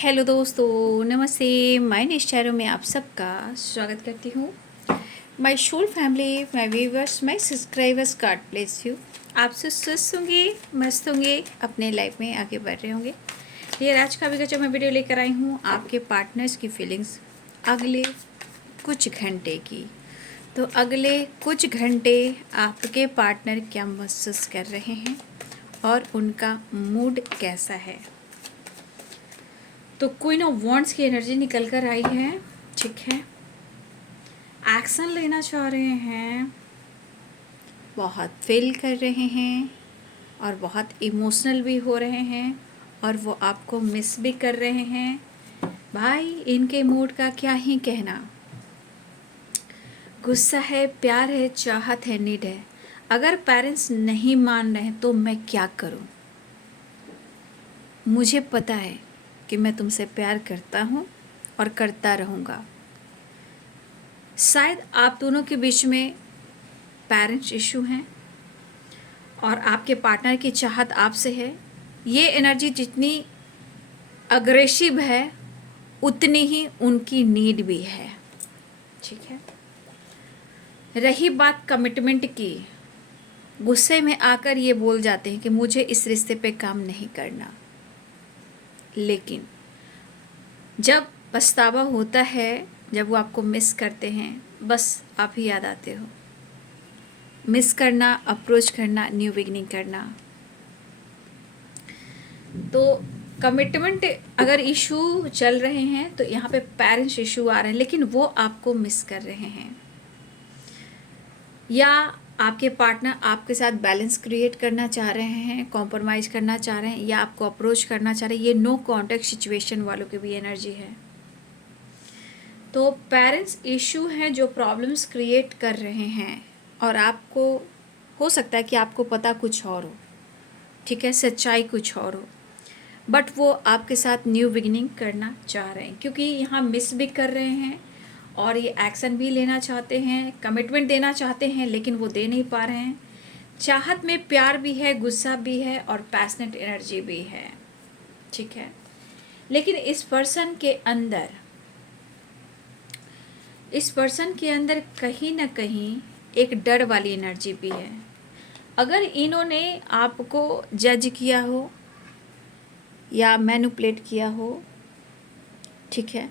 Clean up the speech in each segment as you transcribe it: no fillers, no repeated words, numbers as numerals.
Hello दोस्तों, नमस्ते। मैं निश्चरों में आप सबका स्वागत करती हूँ। My soul family, my viewers, my subscribers, God bless you. आप सब स्वस्थ होंगे, मस्त होंगे, अपने लाइफ में आगे बढ़ रहे होंगे। ये आज का भी जो मैं वीडियो लेकर आई हूँ, आपके पार्टनर्स की फीलिंग्स अगले कुछ घंटे की। तो अगले कुछ घंटे आपके पार्टनर क्या महसूस कर रहे हैं और उनका मूड कैसा है। तो क्वीन ऑफ वॉन्ड्स की एनर्जी निकल कर आई है। ठीक है, एक्शन लेना चाह रहे हैं, बहुत फील कर रहे हैं और बहुत इमोशनल भी हो रहे हैं और वो आपको मिस भी कर रहे हैं। भाई, इनके मूड का क्या ही कहना। गुस्सा है, प्यार है, चाहत है, नीड है। अगर पेरेंट्स नहीं मान रहे तो मैं क्या करूं? मुझे पता है कि मैं तुमसे प्यार करता हूं और करता रहूँगा। शायद आप दोनों के बीच में पेरेंट्स इशू हैं और आपके पार्टनर की चाहत आपसे है। ये एनर्जी जितनी अग्रेसिव है उतनी ही उनकी नीड भी है। ठीक है, रही बात कमिटमेंट की, गुस्से में आकर ये बोल जाते हैं कि मुझे इस रिश्ते पे काम नहीं करना। लेकिन जब पछतावा होता है, जब वो आपको मिस करते हैं, बस आप ही याद आते हो। मिस करना, अप्रोच करना, न्यू बिगनिंग करना। तो कमिटमेंट अगर इशू चल रहे हैं तो यहाँ पे पेरेंट्स इशू आ रहे हैं, लेकिन वो आपको मिस कर रहे हैं। या आपके पार्टनर आपके साथ बैलेंस क्रिएट करना चाह रहे हैं, कॉम्प्रोमाइज़ करना चाह रहे हैं, या आपको अप्रोच करना चाह रहे हैं। ये नो कॉन्टैक्ट सिचुएशन वालों की भी एनर्जी है। तो पेरेंट्स इशू हैं जो प्रॉब्लम्स क्रिएट कर रहे हैं और आपको हो सकता है कि आपको पता कुछ और हो। ठीक है, सच्चाई कुछ और हो, बट वो आपके साथ न्यू बिगिनिंग करना चाह रहे हैं, क्योंकि यहाँ मिस भी कर रहे हैं और ये एक्शन भी लेना चाहते हैं, कमिटमेंट देना चाहते हैं, लेकिन वो दे नहीं पा रहे हैं। चाहत में प्यार भी है, गुस्सा भी है और पैशनेट एनर्जी भी है। ठीक है, लेकिन इस पर्सन के अंदर कहीं ना कहीं एक डर वाली एनर्जी भी है। अगर इन्होंने आपको जज किया हो या मैनिपुलेट किया हो, ठीक है,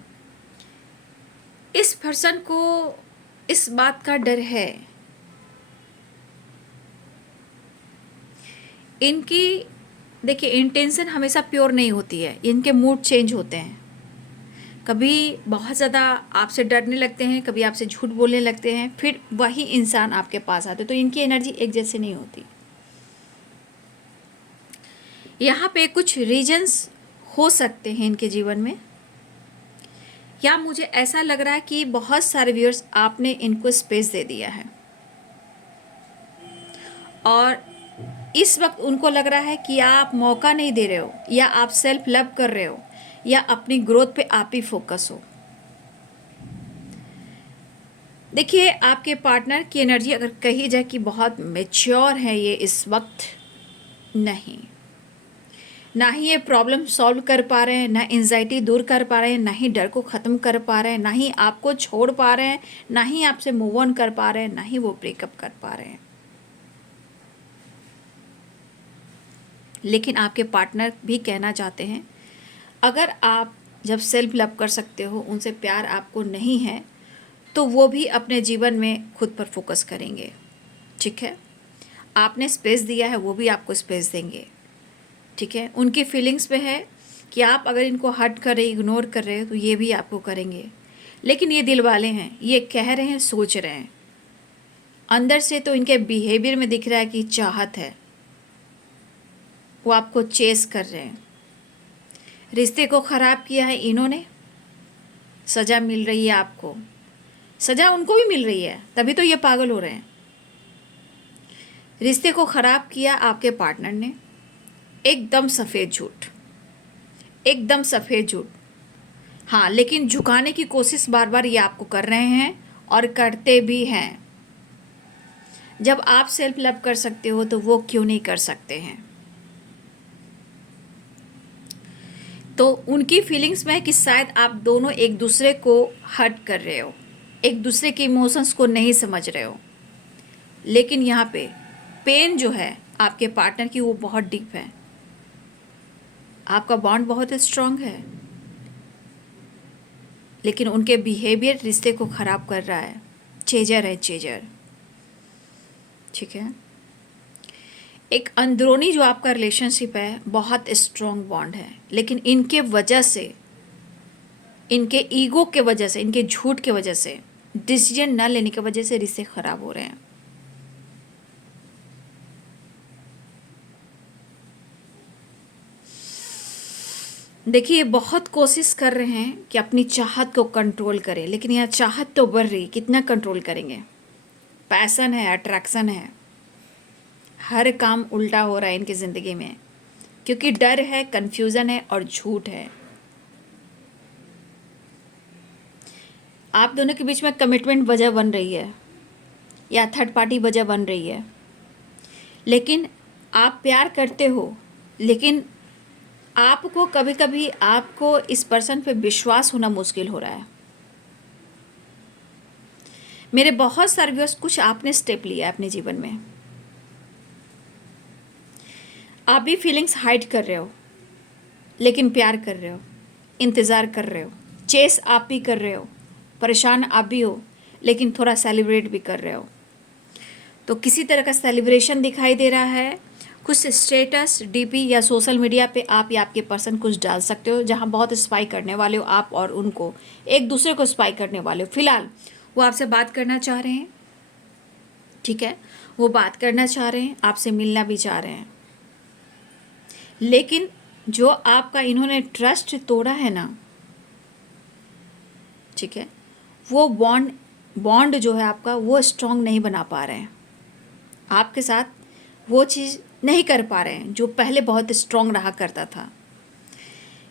इस पर्सन को इस बात का डर है। इनकी देखिए, इंटेंशन हमेशा प्योर नहीं होती है। इनके मूड चेंज होते हैं। कभी बहुत ज़्यादा आपसे डरने लगते हैं, कभी आपसे झूठ बोलने लगते हैं, फिर वही इंसान आपके पास आते, तो इनकी एनर्जी एक जैसे नहीं होती। यहाँ पे कुछ रीजंस हो सकते हैं इनके जीवन में, या मुझे ऐसा लग रहा है कि बहुत सारे व्यूअर्स आपने इनको स्पेस दे दिया है और इस वक्त उनको लग रहा है कि आप मौका नहीं दे रहे हो, या आप सेल्फ लव कर रहे हो, या अपनी ग्रोथ पे आप ही फोकस हो। देखिए, आपके पार्टनर की एनर्जी अगर कही जाए कि बहुत मैच्योर है ये इस वक्त, नहीं, ना ही ये प्रॉब्लम सॉल्व कर पा रहे हैं, ना एंजाइटी दूर कर पा रहे हैं, ना ही डर को ख़त्म कर पा रहे हैं, ना ही आपको छोड़ पा रहे हैं, ना ही आपसे मूव ऑन कर पा रहे हैं, ना ही वो ब्रेकअप कर पा रहे हैं। लेकिन आपके पार्टनर भी कहना चाहते हैं, अगर आप जब सेल्फ लव कर सकते हो, उनसे प्यार आपको नहीं है, तो वो भी अपने जीवन में खुद पर फोकस करेंगे। ठीक है, आपने स्पेस दिया है, वो भी आपको स्पेस देंगे। ठीक है, उनकी फीलिंग्स पे है कि आप अगर इनको हर्ट कर रहे, इग्नोर कर रहे हो, तो ये भी आपको करेंगे। लेकिन ये दिल वाले हैं, ये कह रहे हैं, सोच रहे हैं। अंदर से तो इनके बिहेवियर में दिख रहा है कि चाहत है, वो आपको चेस कर रहे हैं। रिश्ते को ख़राब किया है इन्होंने, सज़ा मिल रही है आपको, सज़ा उनको भी मिल रही है, तभी तो ये पागल हो रहे हैं। रिश्ते को ख़राब किया आपके पार्टनर ने, एकदम सफ़ेद झूठ, एकदम सफ़ेद झूठ। हाँ, लेकिन झुकाने की कोशिश बार बार ये आपको कर रहे हैं और करते भी हैं। जब आप सेल्फ लव कर सकते हो तो वो क्यों नहीं कर सकते हैं? तो उनकी फीलिंग्स में है कि शायद आप दोनों एक दूसरे को हर्ट कर रहे हो, एक दूसरे के इमोशंस को नहीं समझ रहे हो। लेकिन यहाँ पे पेन जो है आपके पार्टनर की वो बहुत डीप है। आपका बॉन्ड बहुत स्ट्रांग है, लेकिन उनके बिहेवियर रिश्ते को ख़राब कर रहा है। चेजर है, चेजर। ठीक है, एक अंदरूनी जो आपका रिलेशनशिप है बहुत स्ट्रांग बॉन्ड है, लेकिन इनके वजह से, इनके ईगो के वजह से, इनके झूठ के वजह से, डिसीजन न लेने की वजह से रिश्ते ख़राब हो रहे हैं। देखिए, बहुत कोशिश कर रहे हैं कि अपनी चाहत को कंट्रोल करें, लेकिन यह चाहत तो बढ़ रही, कितना कंट्रोल करेंगे। पैसन है, अट्रैक्शन है, हर काम उल्टा हो रहा है इनकी ज़िंदगी में, क्योंकि डर है, कन्फ्यूज़न है और झूठ है। आप दोनों के बीच में कमिटमेंट वजह बन रही है या थर्ड पार्टी वजह बन रही है, लेकिन आप प्यार करते हो, लेकिन आपको कभी कभी आपको इस पर्सन पे विश्वास होना मुश्किल हो रहा है। मेरे बहुत सारे व्यूअर्स, कुछ आपने स्टेप लिया है अपने जीवन में। आप भी फीलिंग्स हाइड कर रहे हो, लेकिन प्यार कर रहे हो, इंतज़ार कर रहे हो, चेस आप भी कर रहे हो, परेशान आप भी हो, लेकिन थोड़ा सेलिब्रेट भी कर रहे हो। तो किसी तरह का सेलिब्रेशन दिखाई दे रहा है। कुछ स्टेटस, डीपी या सोशल मीडिया पे आप या आपके पर्सन कुछ डाल सकते हो, जहाँ बहुत स्पाई करने वाले हो आप, और उनको एक दूसरे को स्पाई करने वाले हो। फिलहाल वो आपसे बात करना चाह रहे हैं, ठीक है, वो बात करना चाह रहे हैं, आपसे मिलना भी चाह रहे हैं, लेकिन जो आपका इन्होंने ट्रस्ट तोड़ा है ना, ठीक है, वो बॉन्ड जो है आपका, वो स्ट्रांग नहीं बना पा रहे हैं। आपके साथ वो चीज़ नहीं कर पा रहे हैं जो पहले बहुत स्ट्रांग रहा करता था।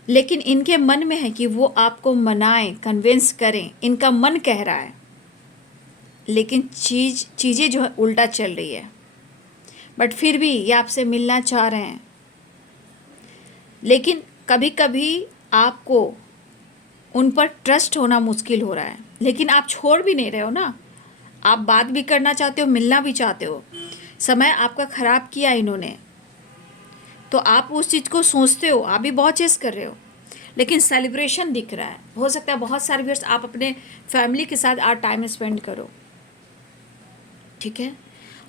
लेकिन इनके मन में है कि वो आपको मनाएं, कन्विंस करें, इनका मन कह रहा है, लेकिन चीज़ें जो है उल्टा चल रही है। बट फिर भी ये आपसे मिलना चाह रहे हैं, लेकिन कभी कभी आपको उन पर ट्रस्ट होना मुश्किल हो रहा है। लेकिन आप छोड़ भी नहीं रहे हो ना, आप बात भी करना चाहते हो, मिलना भी चाहते हो। समय आपका ख़राब किया इन्होंने, तो आप उस चीज़ को सोचते हो, आप भी बहुत चेस कर रहे हो, लेकिन सेलिब्रेशन दिख रहा है। हो सकता है बहुत सारे व्यूअर्स आप अपने फैमिली के साथ आज टाइम स्पेंड करो, ठीक है,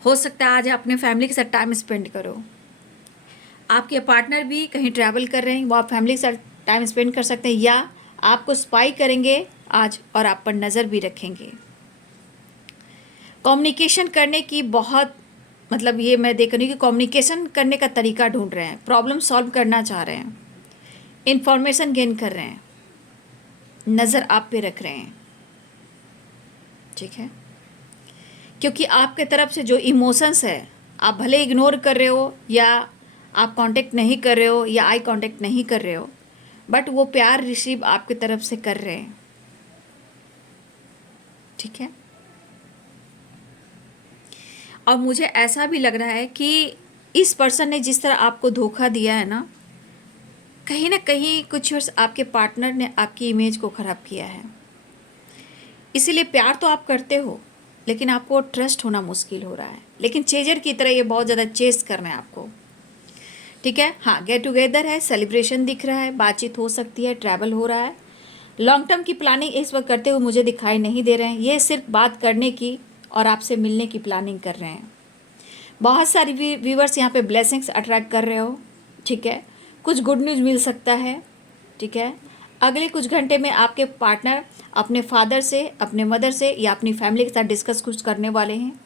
हो सकता है आज अपने फैमिली के साथ टाइम स्पेंड करो। आपके पार्टनर भी कहीं ट्रैवल कर रहे हैं, वो आप फैमिली के साथ टाइम स्पेंड कर सकते हैं, या आपको स्पाई करेंगे आज और आप पर नज़र भी रखेंगे। कम्युनिकेशन करने की बहुत, मतलब ये मैं देख रही हूँ कि कम्युनिकेशन करने का तरीका ढूंढ रहे हैं, प्रॉब्लम सॉल्व करना चाह रहे हैं, इन्फॉर्मेशन गेन कर रहे हैं, नज़र आप पे रख रहे हैं, ठीक है, क्योंकि आपके तरफ से जो इमोशंस है, आप भले इग्नोर कर रहे हो या आप कांटेक्ट नहीं कर रहे हो या आई कांटेक्ट नहीं कर रहे हो, बट वो प्यार रिसीव आपके तरफ से कर रहे हैं, ठीक है। और मुझे ऐसा भी लग रहा है कि इस पर्सन ने जिस तरह आपको धोखा दिया है ना कहीं कुछ वर्ष आपके पार्टनर ने आपकी इमेज को ख़राब किया है। इसीलिए प्यार तो आप करते हो, लेकिन आपको ट्रस्ट होना मुश्किल हो रहा है। लेकिन चेजर की तरह ये बहुत ज़्यादा चेस करना है आपको, ठीक है। हाँ, गेट टुगेदर है, सेलिब्रेशन दिख रहा है, बातचीत हो सकती है, ट्रैवल हो रहा है। लॉन्ग टर्म की प्लानिंग इस वक्त करते हुए मुझे दिखाई नहीं दे रहे हैं। ये सिर्फ बात करने की और आपसे मिलने की प्लानिंग कर रहे हैं। बहुत सारी व्यूवर्स यहाँ पे ब्लेसिंग्स अट्रैक्ट कर रहे हो, ठीक है, कुछ गुड न्यूज़ मिल सकता है, ठीक है। अगले कुछ घंटे में आपके पार्टनर अपने फादर से, अपने मदर से या अपनी फैमिली के साथ डिस्कस कुछ करने वाले हैं,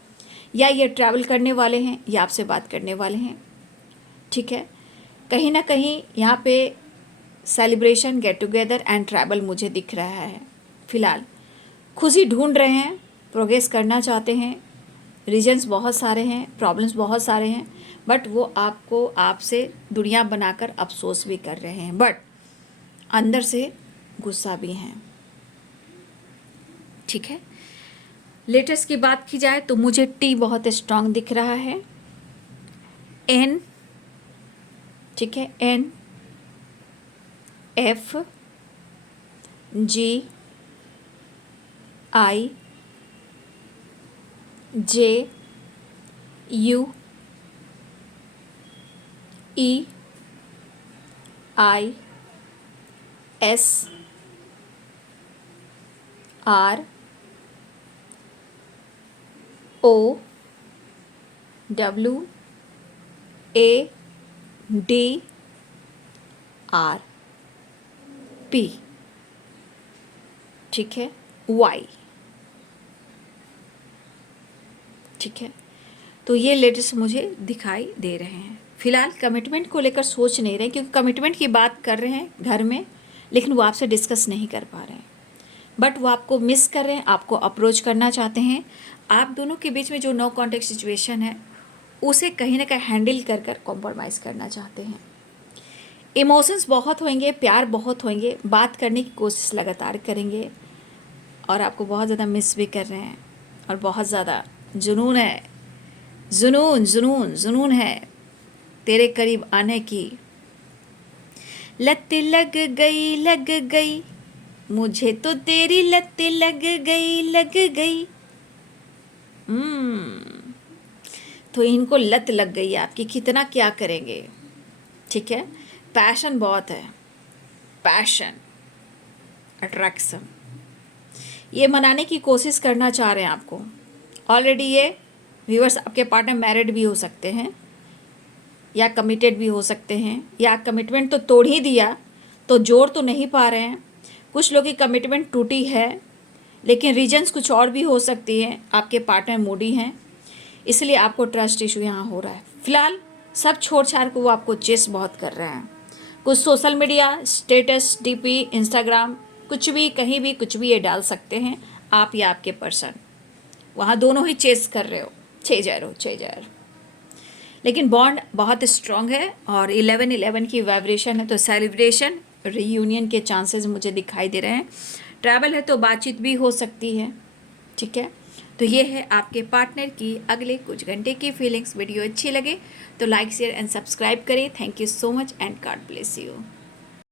या ये ट्रैवल करने वाले हैं या आपसे बात करने वाले हैं, ठीक है। कहीं ना कहीं यहाँ पे celebration, get together and travel मुझे दिख रहा है। फ़िलहाल खुशी ढूंढ रहे हैं, प्रोग्रेस करना चाहते हैं, रीजन्स बहुत सारे हैं, प्रॉब्लम्स बहुत सारे हैं, बट वो आपको आपसे दुनिया बनाकर अफसोस भी कर रहे हैं, बट अंदर से गुस्सा भी हैं, ठीक है। लेटेस्ट की बात की जाए तो मुझे टी बहुत स्ट्रांग दिख रहा है, एन, ठीक है, N, F G I J U E I S R O W A D R P, ठीक है, Y, ठीक है। तो ये लेटर्स मुझे दिखाई दे रहे हैं। फिलहाल कमिटमेंट को लेकर सोच नहीं रहे, क्योंकि कमिटमेंट की बात कर रहे हैं घर में, लेकिन वो आपसे डिस्कस नहीं कर पा रहे हैं, बट वो आपको मिस कर रहे हैं, आपको अप्रोच करना चाहते हैं। आप दोनों के बीच में जो नो कॉन्टेक्ट सिचुएशन है उसे कहीं ना कहीं हैंडल कर कर कॉम्प्रोमाइज़ करना चाहते हैं। इमोशंस बहुत होंगे, प्यार बहुत होंगे, बात करने की कोशिश लगातार करेंगे, और आपको बहुत ज़्यादा मिस भी कर रहे हैं, और बहुत ज़्यादा जुनून है, जुनून जुनून जुनून है तेरे करीब आने की। लत लग गई मुझे तो तेरी लत लग गई। तो इनको लत लग गई आपकी, कितना क्या करेंगे, ठीक है। पैशन बहुत है, पैशन, अट्रैक्शन, ये मनाने की कोशिश करना चाह रहे हैं आपको। ऑलरेडी ये व्यूअर्स आपके पार्टनर मैरिड भी हो सकते हैं, या कमिटेड भी हो सकते हैं, या कमिटमेंट तो तोड़ ही दिया तो जोड़ तो नहीं पा रहे हैं। कुछ लोग की कमिटमेंट टूटी है, लेकिन रीजंस कुछ और भी हो सकती हैं। आपके पार्टनर मूडी हैं, इसलिए आपको ट्रस्ट इशू यहाँ हो रहा है। फिलहाल सब छोड़ छाड़ को वो आपको चेस बहुत कर रहे हैं। कुछ social media status, DP, Instagram, कुछ भी कहीं भी कुछ भी ये डाल सकते हैं, आप या आपके पर्सन वहाँ दोनों ही चेस कर रहे हो, 6-0 लेकिन बॉन्ड बहुत स्ट्रांग है, और 11-11 की वाइब्रेशन है, तो सेलिब्रेशन, रीयूनियन के चांसेस मुझे दिखाई दे रहे हैं। ट्रैवल है तो बातचीत भी हो सकती है, ठीक है। तो ये है आपके पार्टनर की अगले कुछ घंटे की फीलिंग्स। वीडियो अच्छी लगे तो लाइक, शेयर एंड सब्सक्राइब करें। Thank you so much and God bless you.